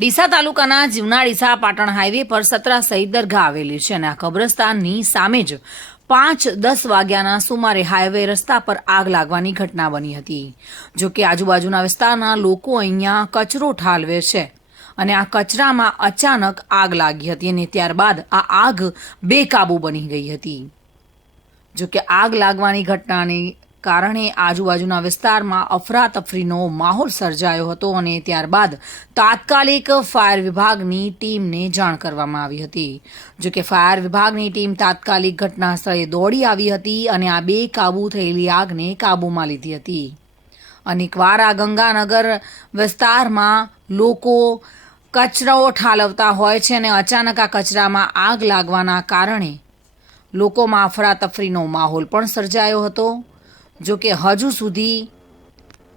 ડીસા તાલુકાના જીવના ડીસા પાટણ હાઈવે પર સતરા સહિત દરગાહ આવેલી છે અને આ કબ્રસ્તાનની સામે જ 5:10 વાગ્યાના સુમારે હાઈવે રસ્તા પર આગ લાગવાની ઘટના બની હતી। જો કે આજુબાજુના વિસ્તારના લોકો અહીંયા કચરો ઠાલવે છે અને આ કચરામાં અચાનક આગ લાગી હતી અને ત્યારબાદ આ આગ બેકાબૂ બની ગઈ હતી। જો કે આગ લાગવાની ઘટનાને કારણે આજુબાજુના વિસ્તારમાં અફરાતફરીનો માહોલ સર્જાયો હતો અને ત્યારબાદ તાત્કાલિક ફાયર વિભાગની ટીમને જાણ કરવામાં આવી હતી। જો કે ફાયર વિભાગની ટીમ તાત્કાલિક ઘટના સ્થળે દોડી આવી હતી અને આ બેકાબૂ થયેલી આગને કાબૂમાં લીધી હતી। અનેકવાર આ ગંગાનગર વિસ્તારમાં લોકો કચરો ઠાલવતા હોય છે અને અચાનક આ કચરામાં આગ લાગવાના કારણે લોકોમાં અફરાતફરીનો માહોલ પણ સર્જાયો હતો। જો કે હજુ સુધી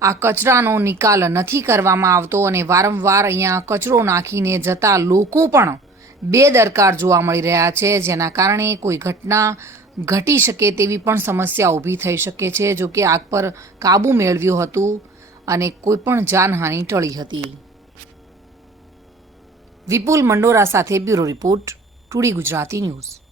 આ કચરાનો નિકાલ નથી કરવામાં આવતો અને વારંવાર અહીંયા કચરો નાખીને જતા લોકો પણ બેદરકાર જોવા મળી રહ્યા છે, જેના કારણે કોઈ ઘટના ઘટી શકે તેવી પણ સમસ્યા ઊભી થઈ શકે છે। જો કે આગ પર કાબૂ મેળવ્યું હતું અને કોઈ પણ જાનહાનિ ટળી હતી। વિપુલ મંડોરા સાથે bureau report, today Gujarati news.